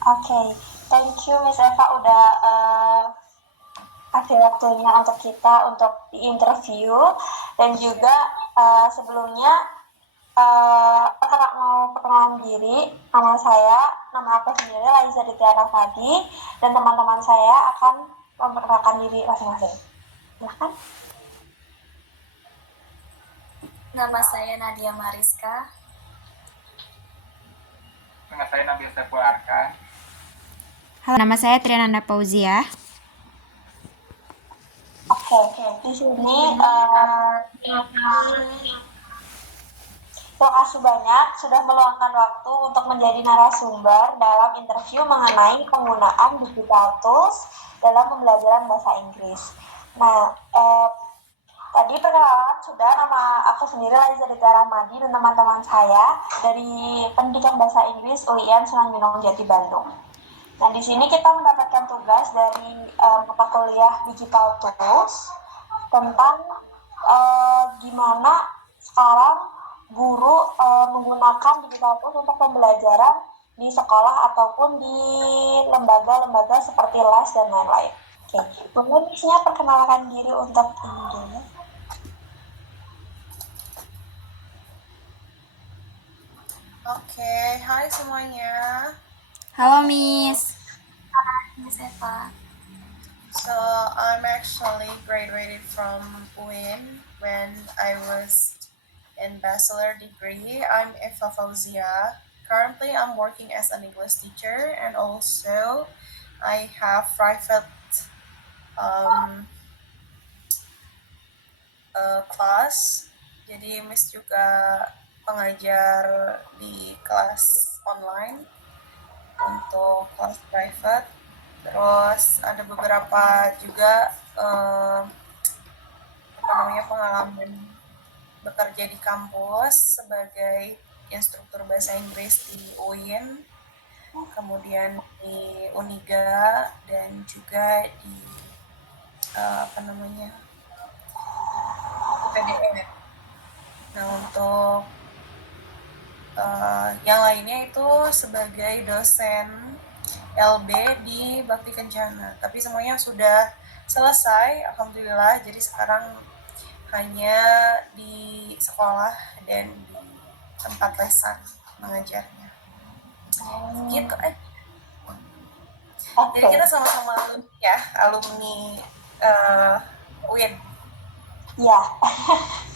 Oke, thank you Miss Eva udah ada waktunya untuk kita untuk interview dan juga sebelumnya mau perkenalan diri, nama aku sendiri Laiza Ditya Rafadi dan teman-teman saya akan memperkenalkan diri masing-masing. Silahkan. Nama saya Nadia Mariska. Nama saya Nabil Saiful Arkan. Halo, nama saya Triananda Fauzia. Oke. Di sini terima kasih banyak sudah meluangkan waktu untuk menjadi narasumber dalam interview mengenai penggunaan digital tools dalam pembelajaran bahasa Inggris. Nah, tadi perkenalan sudah, nama aku sendiri Laiza Ditya Rahmadi dan teman-teman saya dari Pendidikan Bahasa Inggris UIN Sunan Gunung Jati Bandung. Nah, di sini kita mendapatkan tugas dari mata kuliah digital tools tentang gimana sekarang guru menggunakan digital tools untuk pembelajaran di sekolah ataupun di lembaga-lembaga seperti les dan lain-lain. Oke, boleh misalnya perkenalkan diri untuk ini dulu. Oke, hai semuanya. Halo, Miss. Hai, Miss Eva. So, I'm actually graduated from UIN when I was in bachelor degree. I'm Eva Fauzia. Currently, I'm working as an English teacher and also I have private class. Jadi Miss juga pengajar di kelas online untuk kelas private. Terus ada beberapa juga pengalaman bekerja di kampus sebagai instruktur bahasa Inggris di UIN, kemudian di Uniga dan juga di UPDN. Nah, untuk yang lainnya itu sebagai dosen LB di Bakti Kencana. Tapi semuanya sudah selesai, alhamdulillah. Jadi sekarang hanya di sekolah dan di tempat lesan mengajarnya. Gitu aja. Jadi kita sama-sama alumni ya, alumni UIN. Ya,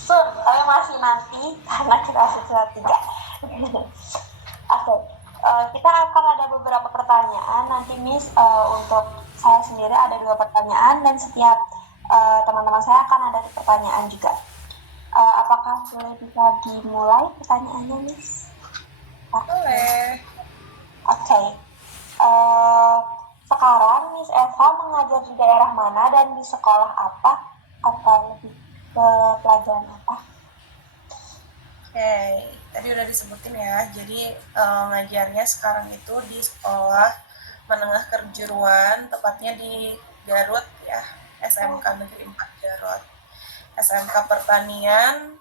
tapi masih nanti karena kita sudah 3. Oke, kita akan ada beberapa pertanyaan nanti Miss. Untuk saya sendiri ada 2 pertanyaan dan setiap teman-teman saya akan ada pertanyaan juga. Apakah boleh bisa dimulai pertanyaannya Miss? Boleh. Oke. Sekarang Miss Eva mengajar di daerah mana dan di sekolah apa atau lebih ke pelajaran apa? Oke, tadi udah disebutin ya. Jadi ngajarnya sekarang itu di sekolah menengah kejuruan, tepatnya di Garut ya, SMK Negeri 4 Garut. SMK Pertanian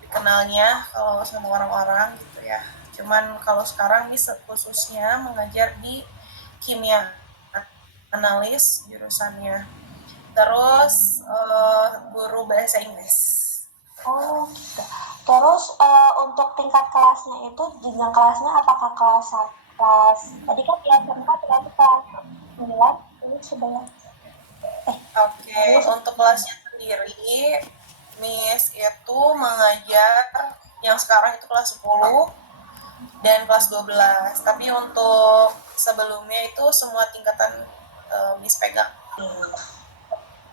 dikenalnya kalau sama orang-orang gitu ya. Cuman kalau sekarang ini khususnya mengajar di kimia analis jurusannya. Terus guru bahasa Inggris. Oh gitu. Terus untuk tingkat kelasnya itu jenjang kelasnya apakah kelas tadi kan di SMK kelas 9 ini sudah Oke, untuk kelasnya sendiri Miss itu mengajar yang sekarang itu kelas 10 dan kelas 12. Tapi untuk sebelumnya itu semua tingkatan Miss pegang.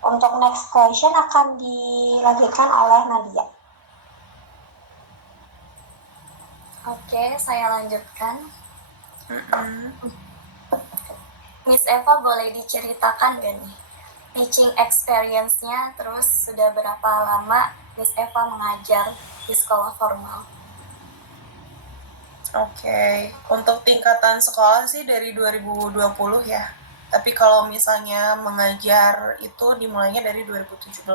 Untuk next question akan dilanjutkan oleh Nadia. Oke, saya lanjutkan. Miss Eva boleh diceritakan gak nih teaching experience-nya, terus sudah berapa lama Miss Eva mengajar di sekolah formal? Oke, untuk tingkatan sekolah sih dari 2020 ya. Tapi kalau misalnya mengajar itu dimulainya dari 2017.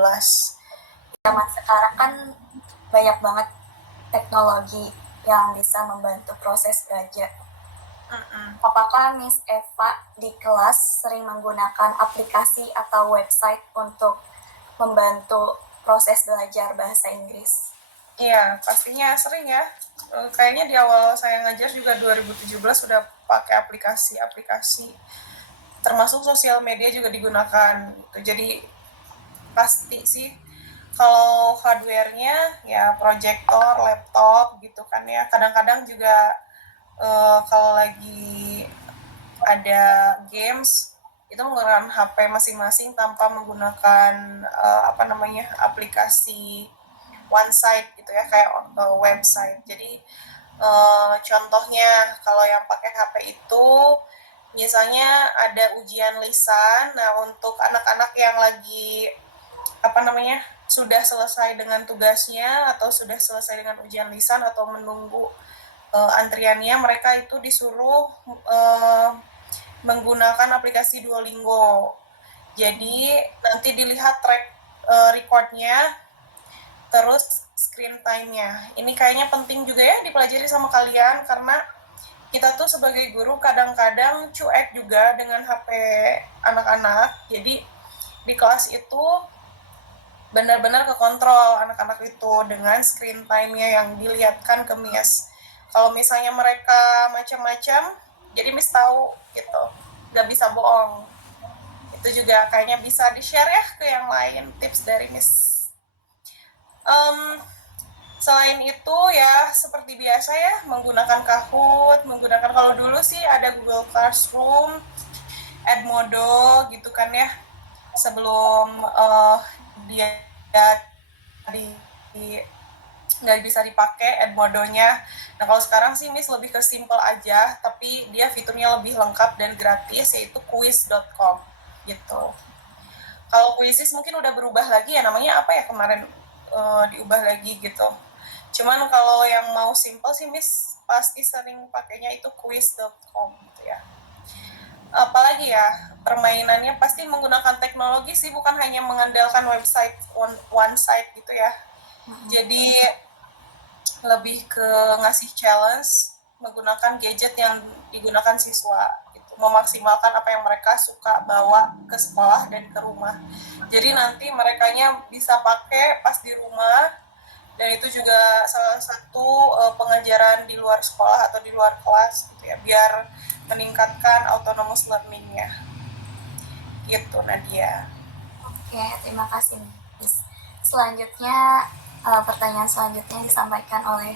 Zaman sekarang kan banyak banget teknologi yang bisa membantu proses belajar. Apakah Miss Eva di kelas sering menggunakan aplikasi atau website untuk membantu proses belajar bahasa Inggris? Iya, pastinya sering ya. Kayaknya di awal saya ngajar juga 2017 sudah pakai aplikasi-aplikasi. Termasuk sosial media juga digunakan. Jadi pasti sih kalau hardware-nya ya proyektor, laptop gitu kan ya. Kadang-kadang juga kalau lagi ada games itu menggunakan HP masing-masing tanpa menggunakan aplikasi one site gitu ya, kayak website. Jadi contohnya kalau yang pakai HP itu misalnya ada ujian lisan. Nah, untuk anak-anak yang lagi sudah selesai dengan tugasnya atau sudah selesai dengan ujian lisan atau menunggu antriannya, mereka itu disuruh menggunakan aplikasi Duolingo. Jadi nanti dilihat track recordnya, terus screen time-nya. Ini kayaknya penting juga ya dipelajari sama kalian, karena kita tuh sebagai guru kadang-kadang cuek juga dengan HP anak-anak. Jadi di kelas itu benar-benar kekontrol anak-anak itu dengan screen time-nya yang dilihatkan ke Miss. Kalau misalnya mereka macam-macam, jadi Miss tahu gitu, nggak bisa bohong. Itu juga kayaknya bisa di-share ya ke yang lain, tips dari Miss. Selain itu ya seperti biasa ya, menggunakan Kahoot, kalau dulu sih ada Google Classroom, Edmodo gitu kan ya, sebelum dia nggak bisa dipakai Edmodo-nya. Nah, kalau sekarang sih Miss lebih ke simple aja, tapi dia fiturnya lebih lengkap dan gratis, yaitu quiz.com gitu. Kalau Quizzes mungkin udah berubah lagi ya, namanya apa ya kemarin diubah lagi gitu. Cuman kalau yang mau simple sih Miss pasti sering pakainya itu quiz.com gitu ya. Apalagi ya, permainannya pasti menggunakan teknologi sih, bukan hanya mengandalkan website one site gitu ya. Jadi lebih ke ngasih challenge menggunakan gadget yang digunakan siswa gitu, memaksimalkan apa yang mereka suka bawa ke sekolah dan ke rumah. Jadi nanti merekanya bisa pakai pas di rumah, dan itu juga salah satu pengajaran di luar sekolah atau di luar kelas gitu ya, biar meningkatkan autonomous learning-nya. Gitu Nadia. Oke, terima kasih Miss. Selanjutnya, pertanyaan selanjutnya disampaikan oleh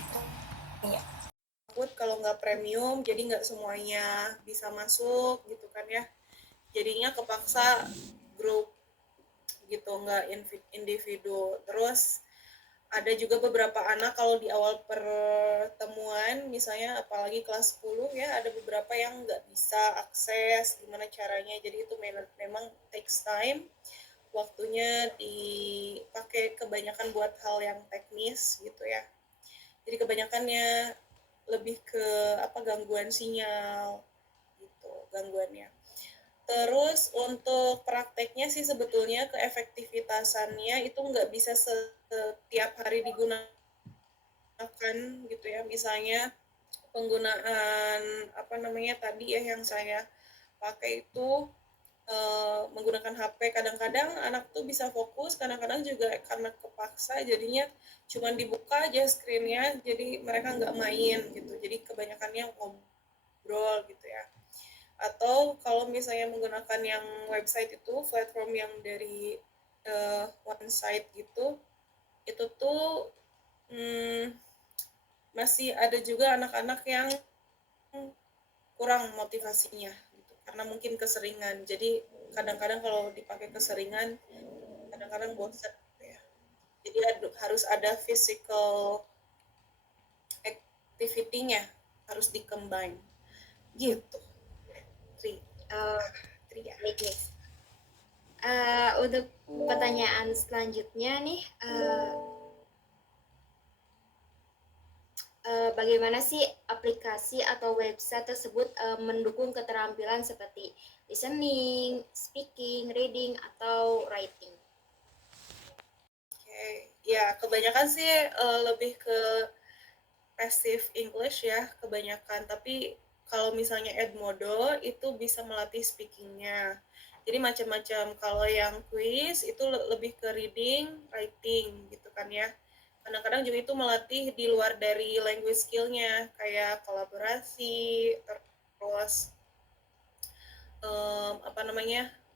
Ria. Kalau nggak premium, jadi nggak semuanya bisa masuk gitu kan ya. Jadinya kepaksa grup gitu, nggak individu. Terus ada juga beberapa anak kalau di awal pertemuan, misalnya apalagi kelas 10 ya, ada beberapa yang nggak bisa akses gimana caranya. Jadi itu memang takes time, waktunya dipakai kebanyakan buat hal yang teknis gitu ya. Jadi kebanyakannya lebih ke gangguan sinyal gitu, gangguannya. Terus untuk prakteknya sih sebetulnya keefektivitasannya itu nggak bisa setiap hari digunakan gitu ya. Misalnya penggunaan tadi ya yang saya pakai itu menggunakan HP, kadang-kadang anak tuh bisa fokus, kadang-kadang juga karena kepaksa jadinya cuma dibuka aja screen-nya, jadi mereka nggak main gitu, jadi kebanyakannya ngobrol gitu ya. Atau kalau misalnya menggunakan yang website itu, platform yang dari one site gitu, itu tuh masih ada juga anak-anak yang kurang motivasinya gitu, karena mungkin keseringan. Jadi kadang-kadang kalau dipakai keseringan, kadang-kadang bosan gitu ya. Jadi harus ada physical activity-nya, harus di-combine gitu. Baik, Miss. Untuk pertanyaan selanjutnya nih, bagaimana sih aplikasi atau website tersebut mendukung keterampilan seperti listening, speaking, reading, atau writing? Ya kebanyakan sih lebih ke passive English ya kebanyakan, tapi kalau misalnya Edmodo itu bisa melatih speakingnya. Jadi macam-macam. Kalau yang quiz itu lebih ke reading, writing gitu kan ya. Kadang-kadang juga itu melatih di luar dari language skill-nya, kayak kolaborasi, terus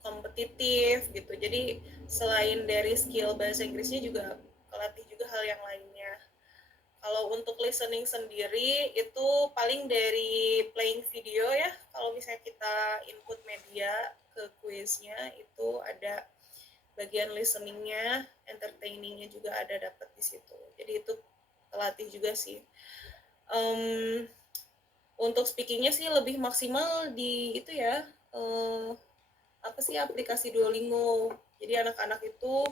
kompetitif gitu. Jadi selain dari skill bahasa Inggrisnya juga melatih juga hal yang lainnya. Kalau untuk listening sendiri itu paling dari playing video ya. Kalau misalnya kita input media ke kuisnya itu ada bagian listeningnya, entertainingnya juga ada dapat di situ. Jadi itu pelatih juga sih. Untuk speakingnya sih lebih maksimal di itu ya. Aplikasi Duolingo. Jadi anak-anak itu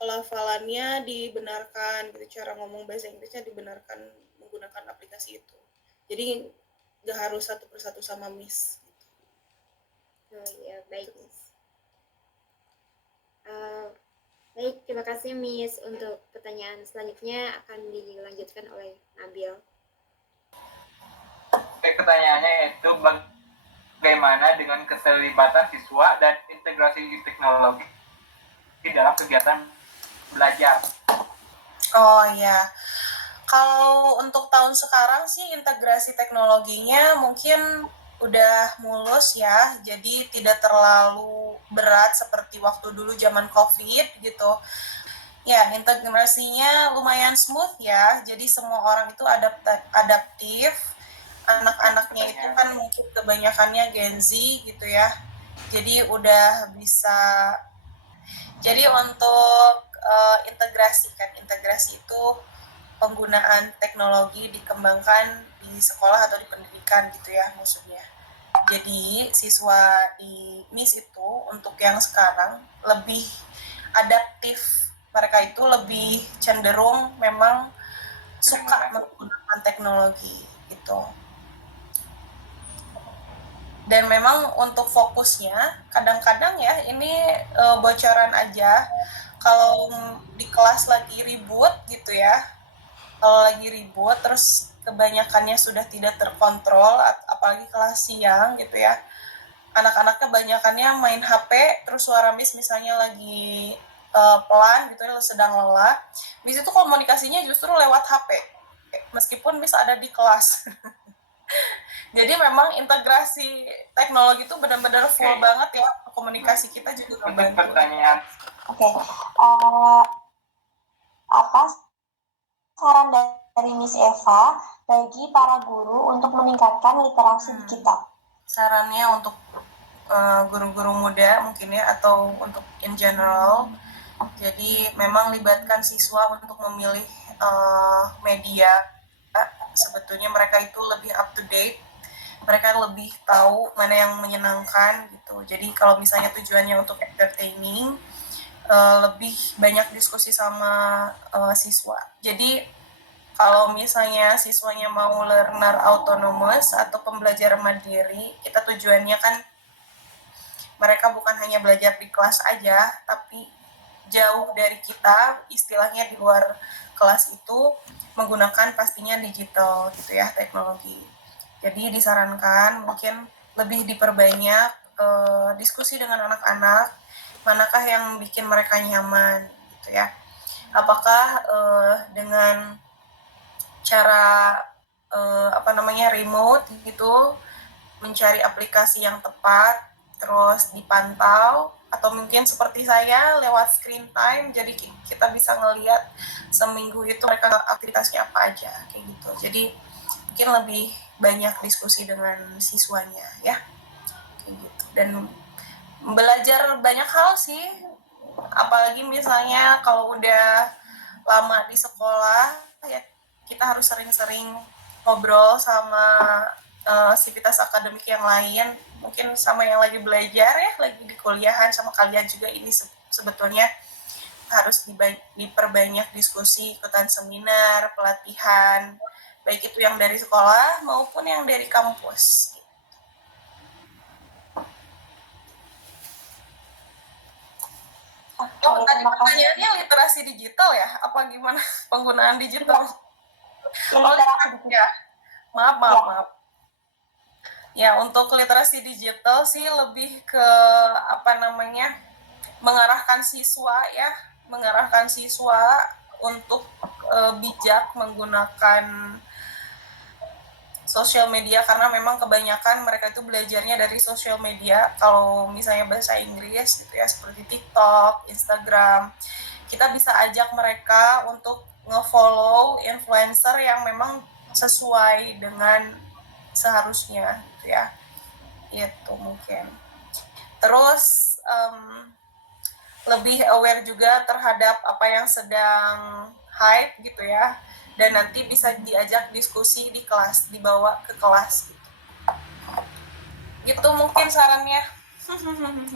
pelafalannya dibenarkan gitu, cara ngomong bahasa Inggrisnya dibenarkan menggunakan aplikasi itu. Jadi nggak harus satu persatu sama Miss. Oh ya, baik Miss. Baik, terima kasih Miss. Untuk pertanyaan selanjutnya akan dilanjutkan oleh Nabil. Pertanyaannya itu bagaimana dengan keterlibatan siswa dan integrasi teknologi di dalam kegiatan belajar? Oh ya, kalau untuk tahun sekarang sih integrasi teknologinya mungkin udah mulus ya, jadi tidak terlalu berat seperti waktu dulu zaman COVID gitu. Ya, integrasinya lumayan smooth ya, jadi semua orang itu adaptif. Anak-anaknya itu kan mungkin kebanyakannya Gen Z gitu ya, jadi udah bisa. Jadi untuk integrasi itu penggunaan teknologi dikembangkan di sekolah atau di pendidikan gitu ya maksudnya. Jadi siswa di MIS itu untuk yang sekarang lebih adaptif, mereka itu lebih cenderung memang suka menggunakan teknologi gitu. Dan memang untuk fokusnya kadang-kadang ya ini bocoran aja, kalau di kelas lagi ribut gitu ya, kalau lagi ribut terus kebanyakannya sudah tidak terkontrol, apalagi kelas siang gitu ya, anak-anaknya kebanyakannya main HP, terus suara Miss misalnya lagi pelan gitu ya, sedang lelah, Miss itu komunikasinya justru lewat HP meskipun Miss ada di kelas. Jadi memang integrasi teknologi itu benar-benar full banget ya, komunikasi kita juga membantu. Pertanyaan. Oke. Apa saran dari Miss Eva bagi para guru untuk meningkatkan literasi digital? Sarannya untuk guru-guru muda mungkin ya, atau untuk in general, jadi memang libatkan siswa untuk memilih media. Sebetulnya mereka itu lebih up to date, mereka lebih tahu mana yang menyenangkan gitu. Jadi kalau misalnya tujuannya untuk entertaining, lebih banyak diskusi sama siswa. Jadi kalau misalnya siswanya mau learner autonomous atau pembelajaran mandiri, kita tujuannya kan mereka bukan hanya belajar di kelas aja, tapi jauh dari kita, istilahnya di luar kelas itu menggunakan pastinya digital gitu ya, teknologi. Jadi disarankan mungkin lebih diperbanyak diskusi dengan anak-anak, manakah yang bikin mereka nyaman gitu ya. Apakah dengan cara remote gitu, mencari aplikasi yang tepat, terus dipantau, atau mungkin seperti saya lewat screen time, jadi kita bisa ngelihat seminggu itu mereka aktivitasnya apa aja kayak gitu. Jadi mungkin lebih banyak diskusi dengan siswanya ya kayak gitu, dan belajar banyak hal sih, apalagi misalnya kalau udah lama di sekolah ya, kita harus sering-sering ngobrol sama sivitas akademik yang lain, mungkin sama yang lagi belajar ya, lagi di kuliahan sama kalian juga. Ini sebetulnya harus diperbanyak diskusi, ikutan seminar, pelatihan, baik itu yang dari sekolah maupun yang dari kampus. Oh, tadi pertanyaannya literasi digital ya? Apa gimana penggunaan digital? Literasi ya. Maaf. Ya, untuk literasi digital sih lebih ke mengarahkan siswa untuk bijak menggunakan sosial media, karena memang kebanyakan mereka itu belajarnya dari sosial media. Kalau misalnya bahasa Inggris gitu ya, seperti TikTok, Instagram, kita bisa ajak mereka untuk nge-follow influencer yang memang sesuai dengan seharusnya gitu ya. Itu mungkin. Terus lebih aware juga terhadap apa yang sedang hype gitu ya, dan nanti bisa diajak diskusi di kelas, dibawa ke kelas gitu mungkin sarannya.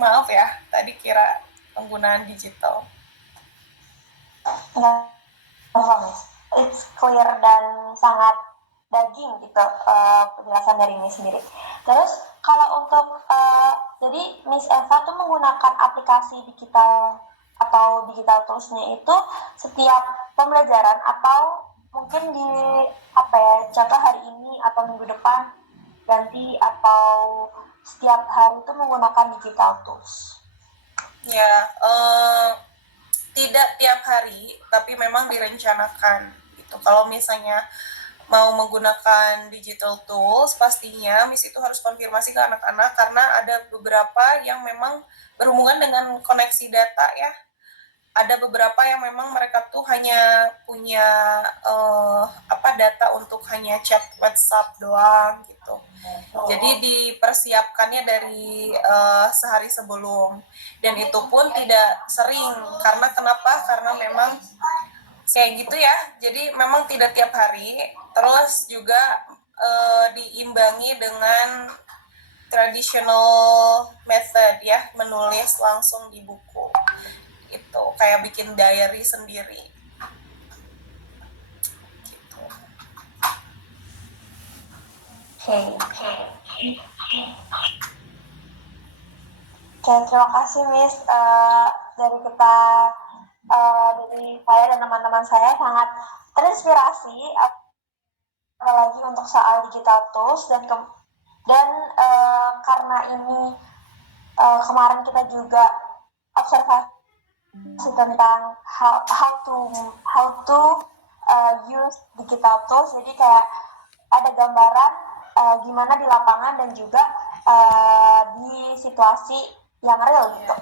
Maaf ya tadi kira penggunaan digital. Nggak apa, Miss. It's clear dan sangat daging gitu penjelasan dari Miss sendiri. Terus kalau untuk jadi Miss Eva tuh menggunakan aplikasi digital atau digital toolsnya itu setiap pembelajaran atau mungkin di apa ya, contoh hari ini atau minggu depan ganti, atau setiap hari itu menggunakan digital tools? Ya, tidak tiap hari, tapi memang direncanakan gitu. Kalau misalnya mau menggunakan digital tools, pastinya Miss itu harus konfirmasi ke anak-anak, karena ada beberapa yang memang berhubungan dengan koneksi data ya. Ada beberapa yang memang mereka tuh hanya punya data untuk hanya chat WhatsApp doang gitu. Jadi dipersiapkannya dari sehari sebelum, dan itu pun tidak sering. Karena kenapa? Karena memang kayak gitu ya. Jadi memang tidak tiap hari. Terus juga diimbangi dengan traditional method ya, menulis langsung di buku. Itu kayak bikin diary sendiri. Gitu. Oke, terima kasih Miss. Dari kita, dari saya dan teman-teman saya sangat terinspirasi, apalagi untuk soal digital tools, dan karena ini kemarin kita juga observasi tentang how to use digital tools, jadi kayak ada gambaran gimana di lapangan dan juga di situasi yang real gitu.